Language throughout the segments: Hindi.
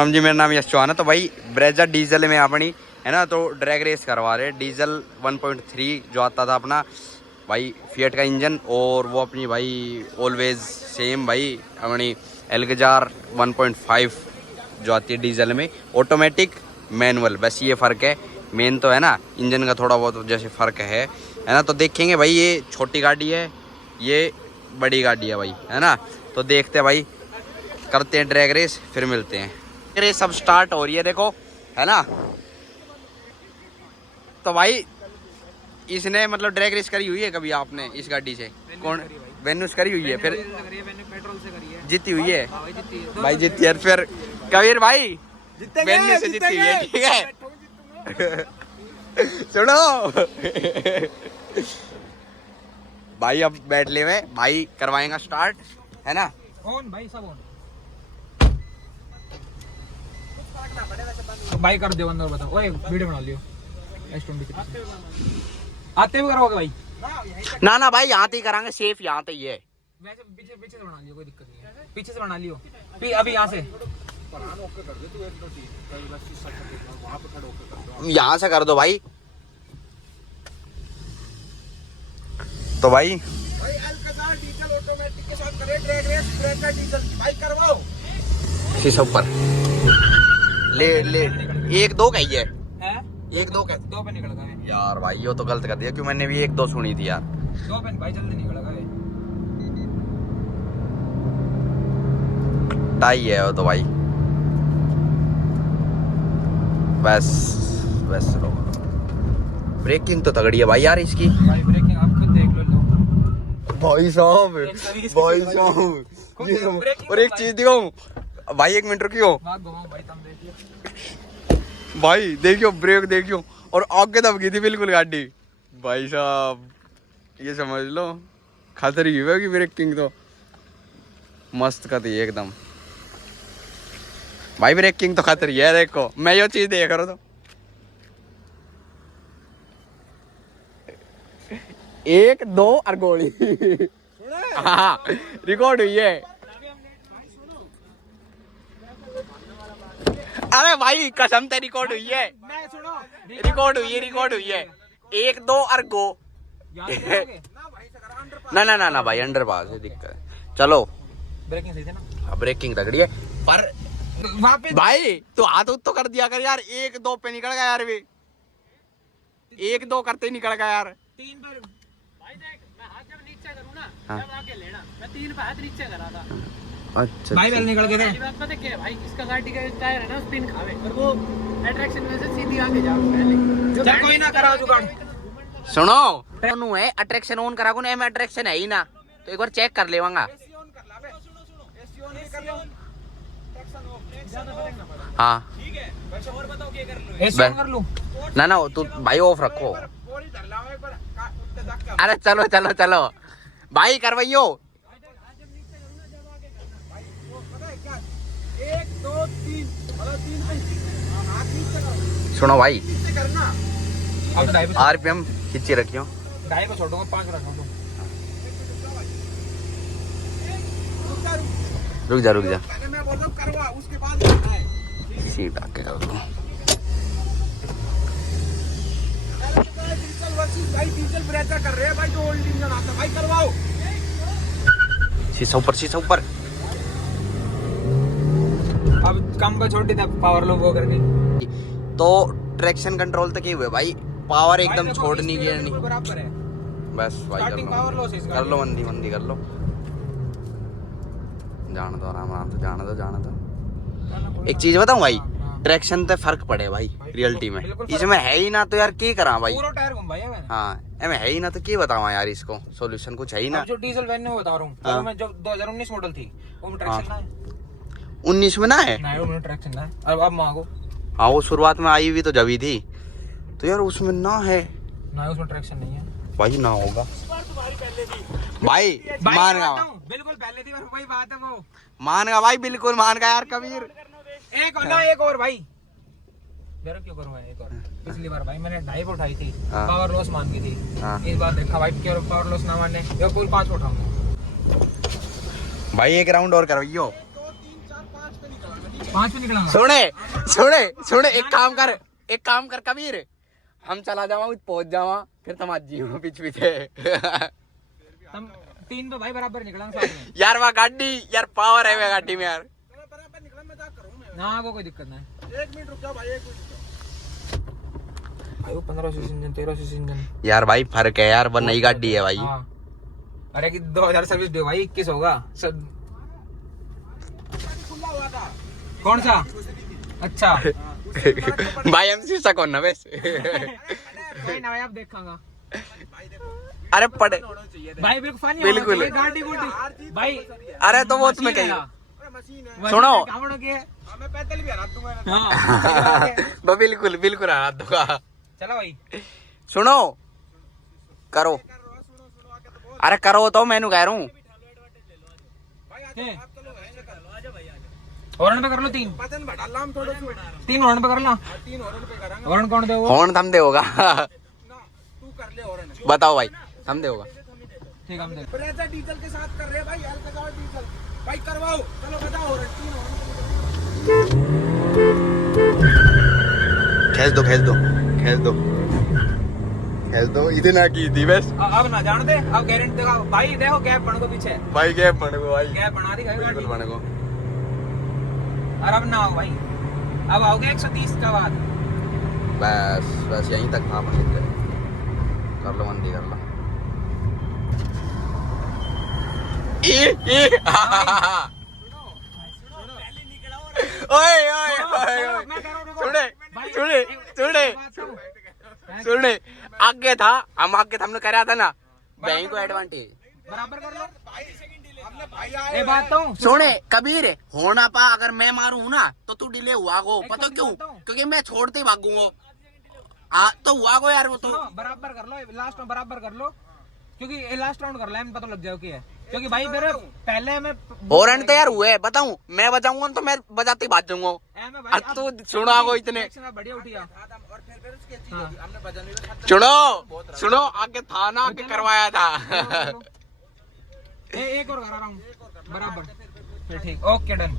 हम जी, मेरा नाम यश चौहान है। तो भाई ब्रेजा डीजल में अपनी है ना, तो ड्रैग रेस करवा रहे। डीजल 1.3 जो आता था अपना भाई फिएट का इंजन, और वो अपनी भाई ऑलवेज सेम भाई अपनी एल्गजार 1.5 जो आती है डीजल में, ऑटोमेटिक मैनुअल। बस ये फ़र्क है मेन तो, है ना, इंजन का थोड़ा बहुत जैसे फ़र्क है ना। तो देखेंगे भाई, ये छोटी गाड़ी है, ये बड़ी गाड़ी है भाई, है ना। तो देखते हैं भाई, करते हैं ड्रैग रेस, फिर मिलते हैं। रेस सब स्टार्ट हो रही है, देखो, है ना। तो भाई इसने मतलब ड्रैग रेस करी हुई है कभी आपने इस गाड़ी से? कौन? वेन्यूस करी हुई है, फिर पेट्रोल से करी है, जीती हुई है भाई, जीती जीती है। फिर कबीर भाई वेन्यू से जीती हुई है, ठीक है। सुनो भाई, अब बैठ ले में भाई, करवाएंगा स्टार्ट, है ना। ऑन भाई, सब ऑन भाई, कर दो अंदर। बताओ, ओए वीडियो बना लियो। S23 आते हुए करोगे भाई? ना ना भाई, यहाँ ही करांगे, सेफ यहाँ ही है। वैसे पीछे पीछे से बना लियो, कोई दिक्कत नहीं है। पीछे से बना लियो, अभी यहाँ से यहाँ से कर दो भाई। तो भाई डीजल ऑटोमेटिक के साथ करे ड्रैग रेस, ब्रेजा डीजल भाई करवाओ। शीशा ऊपर ले ले, 1-2 कही है, हैं 1-2 कह। 2 पे निकल गए यार भाई, ये तो गलत कर दिया, क्यों मैंने भी 1-2 सुनी थी यार। 2 पे भाई, जल्दी निकल गए। टाई है वो तो भाई। बस बस रो। ब्रेकिंग तो तगड़ी है भाई यार इसकी। भाई ब्रेकिंग आप खुद देख लो। भाई साहब, भाई साहब, और एक चीज दिखाऊं भाई, 1 मिनट रुकियो भाई, तुम देखिए भाई, देखियो ब्रेक देखियो, और आगे दब गई थी बिल्कुल गाड़ी। भाई साहब ये समझ लो खतरी है कि ब्रेकिंग तो मस्त का थी एकदम भाई। ब्रेकिंग तो खतरी है, देखो मैं ये चीज देख रहा था। 1-2 और गोली। हाँ, रिकॉर्ड हुई है। अरे भाई कसम से रिकॉर्ड हुई है, रिकॉर्ड हुई है 1-2 और गो। ना ना ना ना भाई, अंडर पास है, दिक्कत है। चलो ब्रेकिंग सही थी ना? ब्रेकिंग तगड़ी है, पर भाई तो हाथ तो कर दिया कर यार। 1-2 पे निकल गया यार, वे 1-2 करते ही निकल गया यार। 3 पर भाई देख, मैं हाथ जब नीचे करूं ना, जब आके लेना, मैं 3 पे हाथ नीचे करा था। अच्छा भाई बेल निकल गए थे। बात पता क्या है भाई, इसका गाड़ी का टायर है ना, स्पिन खावे, और वो अट्रैक्शन में से सीधी आके जाओ पहले। चल कोई ना, कराओ जुगाड़। सुनो, टेनु है अट्रैक्शन ऑन करा को, एम अट्रैक्शन है ही ना, तो एक बार चेक कर लेवांगा। एसी ऑन कर लावे, सुनो एसी ऑन भी कर लो, ट्रैक्शन ऑफ, ज्यादा फर्क ना पड़े। हां ठीक है, वैसे और बताओ क्या कर लो? एसी ऑन कर लो ना ना, तू भाई ऑफ रखो। पूरी धर लाओ एक बार, उल्टे धक के। अरे चलो चलो चलो भाई, करवाइयो। 1 2 3 मतलब 3 पे हाथ नीचे करो। सुनो भाई, नीचे करना। अब ड्राइव आरपीएम खींची रखियो। ढाई को छोड़ूंगा, 5 रखा दूं। रुक जा रुक जा, पहले मैं बोल रहा हूं करवा, उसके बाद करना है। सीट आके कर दो। डीजल वर्सेस भाई, डीजल ब्रेजा कर रहे हैं भाई, जो ओल्ड इंजन आता है भाई, करवाओ। शीशा ऊपर, शीशा ऊपर। अब कम पे छोटी था, पावर लो वो करके। तो ट्रैक्शन कंट्रोल तक ही हुए भाई, पावर एकदम छोड़नी की नहीं। बराबर है बस भाई स्टार्टिंग पावर लॉस है, कर लो, मंदी मंदी कर लो। जाने दो आराम आराम से, जाने दो। एक चीज बताऊं भाई, ट्रैक्शन पे फर्क पड़े भाई रियलिटी में, इसमें है ही ना, तो यार की करा भाई। पूरा टायर घुमाया मैंने। हाँ, एम है ही ना, तो क्या बतावा यार, इसको सॉल्यूशन कुछ है ही ना। जो डीजल वैन में बता रहा हूँ, तो मैं जब 2019 मॉडल थी, वो ट्रैक्शन ना है। 19 में ना है, ना वो ट्रैक्शन ना है। अब मांगो। हाँ, वो शुरुआत में आई हुई तो जब ही थी, तो यार उसमें ना है ना, उसमें ट्रैक्शन नहीं है भाई, ना होगा भाई। मान गया बिल्कुल पहले थी, वही बात है वो। मान गया भाई, बिल्कुल मान गया यार कबीर। एक और भाई, जरा क्यों करूँ मैं एक और। पिछली बार भाई मैंने 2.5 पे उठाई थी, पावर लॉस मान गई थी। इस बार देखा भाई, क्यों पावर लॉस ना मानने, ये फुल 5 पे उठाऊंगा भाई। एक राउंड और करवाइयो। 2 3 4 5 पे निकल 5 में निकला सुने एक काम कर कबीर, हम चला जावा पहुंच जावा फिर तुम आज जी पीछे तुम 3 पे भाई बराबर निकला साथ में यार वहाँ गाड़ी यार पावर है वह गाड़ी में यार। बराबर निकला मैं क्या करूं मैं ना, वो कोई दिक्कत नहीं। 1 मिनट रुक जाओ भाई, 1 मिनट भाई। वो 15 सीसी इंजन 13 सीसी इंजन यार भाई फर्क है यार, वो नई गाड़ी है भाई। हाँ। अरे कि 2000 सर्विस दो भाई, 21 होगा सब। कौन सा? अच्छा भाई हम शीशा कौन ना वैसे कोई ना भाई, आप देखांगा अरे पड़े भाई, बिल्कुल फनी बिल्कुल गाड़ी भाई। अरे तो वो तुम्हें कही सुनो, मैं पैदल भी हरा दूंगा। हाँ बिल्कुल बिल्कुल हरा दूंगा। चलो भाई सुनो करो, अरे करो तो मैंने कह रहा हूँ। हॉर्न पे कर लो 3 3 हॉर्न पे कर लो। हॉर्न कौन दे? हॉर्न थम दे होगा बताओ भाई, थम दे होगा। ठीक हम दे। ब्रेजा डीजल के साथ कर रहे हैं भाई, अल्कजा डीजल भाई करवाओ। चलो बताओ हॉर्न 3 हॉर्न खेल दो इतना की थी बस। अब ना जान दे, अब गारंटी देगा भाई। देखो गैप बन को पीछे भाई गैप बन गो भाई, गैप बना दी गाड़ी। बिल्कुल बन गो। और अब ना आओ भाई, अब आओगे 130 का बाद। बस यहीं तक था अपन। कर लो मंदी कर लो। ओए सुने आगे था, हम आगे था, हमने कराया था ना बैंक को एडवांटेज बराबर कर लो। भाई ए बात तो सुने कबीर होना पा, अगर मैं मारू ना तो तू डिले हुआ गो। पता क्यों? क्योंकि मैं छोड़ते ही भागूंगा। तो हुआ गो यार वो तो। बराबर कर लो, लास्ट में बराबर कर लो, क्योंकि लास्ट राउंड कर ले पता लग जाओ क्या है। क्योंकि भाई मेरे पहले में हॉर्न तो यार हुए बताऊं, मैं बजाऊंगा तो मैं बजाते ही भाग जाऊंगा। तो सुना गो इतने बढ़िया उठिया। और फिर उसके चीज होगी, हमने बजाने में सुनो आगे था ना, आगे करवाया था। एक और करा रहा हूँ बराबर फिर ठीक। Okay done.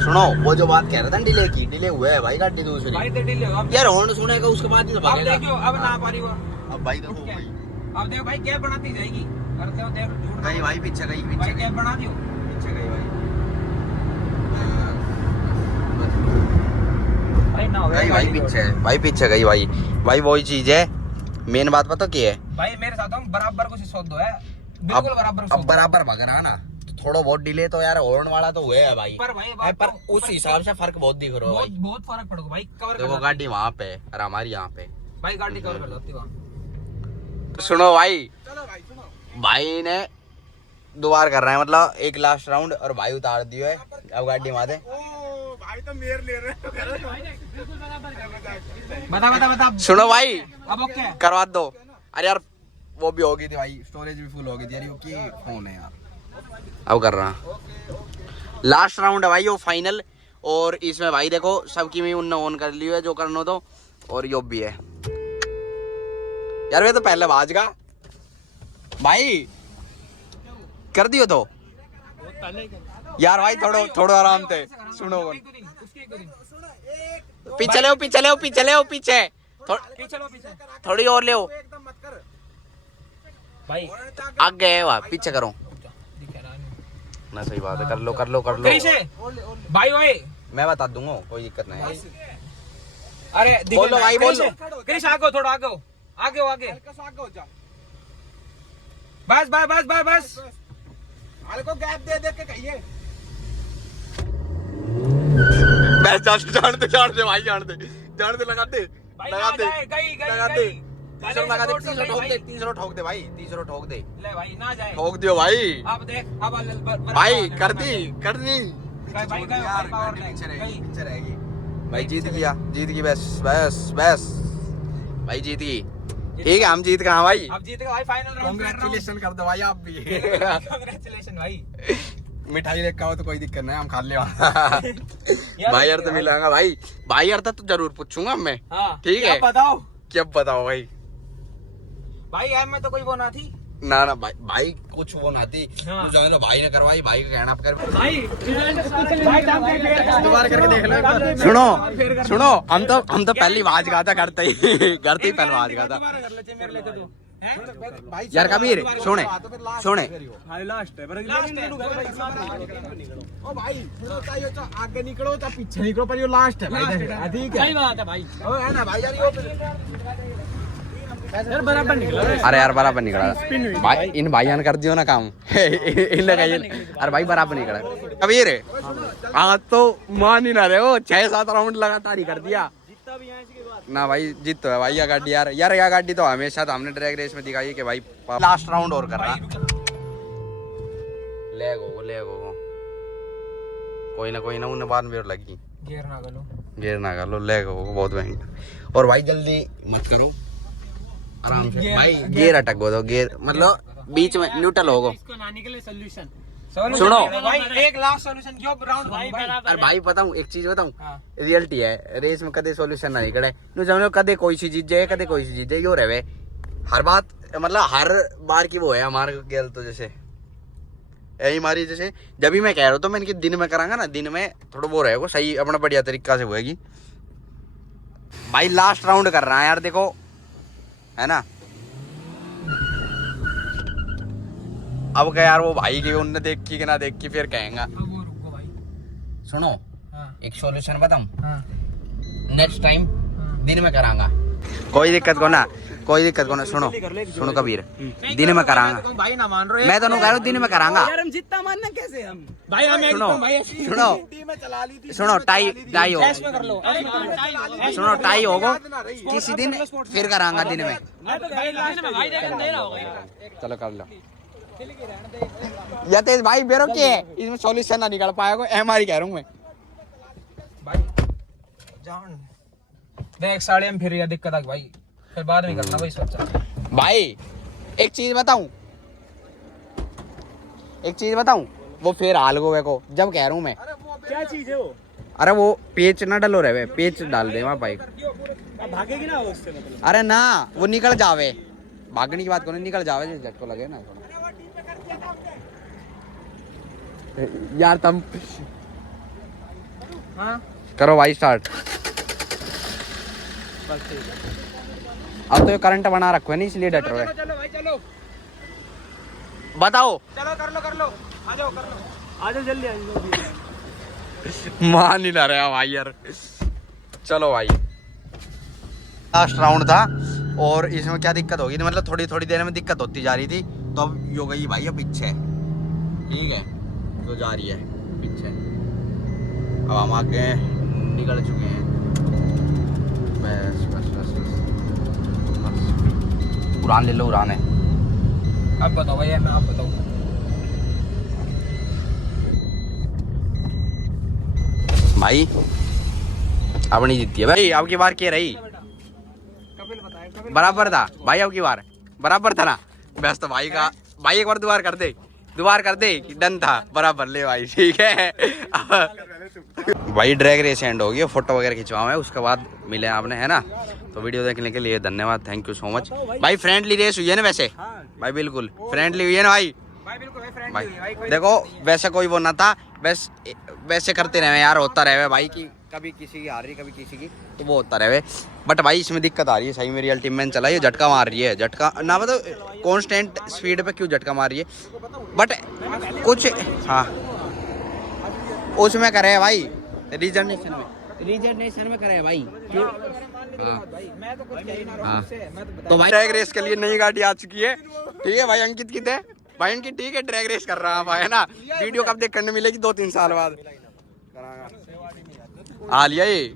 सुनो वो जो बात कह रहा था डिले की, डिले हुआ है भाई गाड़ी दूसरी। भाई तो डिले हो यार हॉर्न सुनेगा उसके बाद ही तो अब भागेगा। देखियो, अब ना पारी वो। अब भाई देखो भाई अब देखो भाई गैप बनाती जाएगी। करते हो देख झूठ गई भाई, पीछे गई भाई, गैप बना दियो। पीछे गई भाई। भाई ना हो गई भाई पीछे, भाई पीछे गई भाई। भाई वही चीज है, मेन बात पता क्या है भाई, मेरे साथ हम बराबर कुछ सोच दो है, बिल्कुल बराबर अब बराबर भाग रहा ना, तो थोड़ा बहुत डिले तो यार हॉर्न वाला तो हुआ है भाई। पर भाई पर उस हिसाब से फर्क बहुत दिख रहा है भाई। बहुत फर्क पड़ेगा भाई। कवर देखो गाड़ी वहाँ पे और हमारी यहाँ पे। भाई गाड़ी कवर कर जाती वहाँ। तो सुनो भाई, चलो भाई सुनो। भाई ने दोबार कर रहे हैं, मतलब एक लास्ट राउंड और भाई उतार दियो है। अब गाड़ी मार दे। ओ भाई तो मेर ले रहे बता सुनो भाई अब ओके करवा दो। अरे यार वो भी हो गई थी भाई, स्टोरेज भी फुल हो गई थी यार, क्योंकि फोन है यार। अब कर रहा लास्ट राउंड है भाई, वो फाइनल। और इसमें भाई देखो सबकी मैं उनने ऑन कर ली है जो करना तो, और यो भी है यार। वे तो पहले बाज का भाई कर दियो तो यार भाई, थोड़ो आराम से सुनो। पीछे ले पीछे थोड़ी और ले एकदम मत कर भाई। आगे है वहाँ, पीछे करो ना। सही बात है, कर लो भाई भाई मैं बता दूंगा, कोई दिक्कत नहीं है। अरे बोलो भाई, बोलो। क्रिश आगे थोड़ा आगे हो, आगे हल्का सा आगे हो जा। बस हल्को गैप दे दे के कहिए। बस जान दे भाई, जान दे लगा दे भाई लगा दे गई लगा दे। तीसरा लगा दे, तीसरा ठोक दे भाई, तीसरा ठोक दे। ले भाई ना जाए, ठोक दियो भाई। अब देख अब भाई कर दी भाई यार, पावर गाड़ी पीछे गई। पीछे रहेगी भाई। जीत गई बस भाई, जीत गई। ठीक है हम जीत गए भाई। अब जीत गए भाई, फाइनल राउंड। कांग्रेचुलेशन कर दो भाई आप भी। कांग्रेचुलेशन भाई। मिठाई लेकर आओ तो कोई दिक्कत नहीं, हम खा ले भाई। यार तो मिलांगा भाई यार तो जरूर पूछूंगा मैं। हाँ ठीक है, बताओ क्या बताओ भाई। भाई ऐप में तो कोई वो ना थी। ना ना भाई भाई कुछ वो ना थी। हाँ। तू जाने लो, भाई ने करवाई, भाई का कहना कर। दोबारा करके देख लो। सुनो सुनो, हम तो पहली आवाज गाता करते ही पहली आवाज गाता। भाई यार कबीर सुने सुने, लास्ट है ओ भाई सुनो, चाहिए तो आगे निकलो तो पीछे निकलो, पर ये लास्ट है भाई। ठीक है, सही बात है भाई। ओ है ना भाई, यार बराबर निकला। अरे यार बराबर निकला भाई, इन भाइयों ने कर दियो ना काम इन लगाइए। अरे भाई बराबर निकला कबीर। आज तो मान ही ना रहे हो, 6-7 राउंड लगातार ही कर दिया ना भाई। जीत तो है भाई। यह गाड़ी यार यह गाड़ी तो हमेशा तो हमने ड्रैग रेस में दिखाई है कि भाई लास्ट राउंड और कर रहा। लेग हो कोई ना उन्हें बाद में लगी। गियर ना कर लो, लेग हो बहुत महंगा। और भाई जल्दी मत करो, आराम से भाई। गियर अटक गो दो, गियर मतलब बीच में न्यूट्रल होगो। इसको ना निकले सॉल्यूशन। सुनो भाई, एक लास्ट सॉल्यूशन जो राउंड भाई। अरे भाई बताऊं एक चीज बताऊं, हाँ। रियलिटी है रेस में कदे सॉल्यूशन ना निकले। नु समझो कदे कोई सी चीज है, कदे कोई सी चीज है, यो रहे हर बात मतलब हर बार की वो है हमारे गेल। तो जैसे यही हमारी जैसे जब भी मैं कह रहा हूँ तो मैं इनकी दिन में करांगा ना, दिन में थोड़ा वो रहेगा सही, अपना बढ़िया तरीका से होएगी। भाई लास्ट राउंड कर रहा है यार, देखो है ना। अब क्या यार वो भाई की उनने देख की कि ना देख की फिर कहेंगा। अब वो रुको भाई। सुनो हाँ एक सॉल्यूशन बताऊं, हाँ नेक्स्ट टाइम हाँ। दिन में करांगा, कोई दिक्कत को ना, कोई दिक्कत को ना। सुनो कबीर, दिन में करांगा। तुम भाई ना मान रहे हो। मैं तो नहीं कह रहा हूँ दिन में करांगा। हम जितना मानना कैसे हम भाई, हम एक सुनो भाई सुनो में चला ली थी। सुनो, टाई हो, ऐश में कर लो। सुनो टाई होगो किसी दिन फिर करांगा दिन में। चलो कर लो। या तेज भाई बेरो के इसमें सॉल्यूशन ना निकल पाएगा, एमआर कह रहा हूँ मैं भाई। जान देख साढ़े में फिर यह दिक्कत आ गई भाई, फिर बाद में करना भाई सोचा। भाई। एक चीज बताऊं वो फिर हाल को जब कह रहा हूँ मैं। क्या चीज है वो? अरे वो पेच ना डलो रहे, पेच डाल दे वहाँ बाइक। भागेगी ना उससे मतलब? अरे ना वो निकल जावे, भागने की बात करो, निकल जावे जो झटको लगे ना यार। तुम हाँ करो भाई स्टार्ट। अब तो ये करंट बना रखो है नहीं, इसलिए डट रहे। चलो भाई चलो बताओ। चलो कर लो आ जाओ कर लो, आ जाओ जल्दी मान ही ना रहा भाई यार। चलो भाई लास्ट राउंड था और इसमें क्या दिक्कत होगी, मतलब थोड़ी थोड़ी देर में दिक्कत होती जा रही थी, तो अब यो गई भाई अब पीछे। ठीक है तो जा रही है पीछे, अब हम आगे निकल चुके हैं। बस बस बस बस उड़ान ले लो, उड़ान है। अब बताओ भाई, मैं आप बताओ। भाई अपनी जीती है भाई। अब की बार क्या रही, कपिल बताए बराबर था भाई, अब की बार बराबर था ना। बस तो भाई का भाई एक बार दोबारा कर दे कि डन था बराबर। ले भाई ठीक है। भाई ड्रैग रेस एंड हो गई, फोटो वगैरह खिंचवाओ है, उसके बाद मिले आपने है ना। तो वीडियो देखने के लिए धन्यवाद, थैंक यू सो मच भाई। फ्रेंडली रेस हुई है ना वैसे भाई, बिल्कुल फ्रेंडली हुई है ना भाई। भाई बिल्कुल भाई, फ्रेंड भाई भाई कोई देखो वैसे कोई वो ना था, बस वैसे करते रहे यार, होता रहे भाई की कभी किसी की हार रही कभी किसी की, तो वो होता रहे। बट भाई इसमें दिक्कत आ रही है सही में, रियल टीम में चला ये झटका मार रही है, झटका ना मतलब कांस्टेंट स्पीड पे क्यों झटका मार रही है। बट कुछ हाँ उसमें करे भाई, रिजर्वेशन में करे भाई क्यों। मैं तो कुछ कह ही ना रहा हूं हाँ। आपसे, मैं तो बता। तो भाई ड्रैग रेस के लिए नई गाड़ी आ चुकी है। ठीक है भाई, अंकित कित है भाई इनकी, ठीक है ड्रैग रेस कर रहा है ना। वीडियो कब देख करने मिलेगी 2-3 साल बाद। आ लिया ये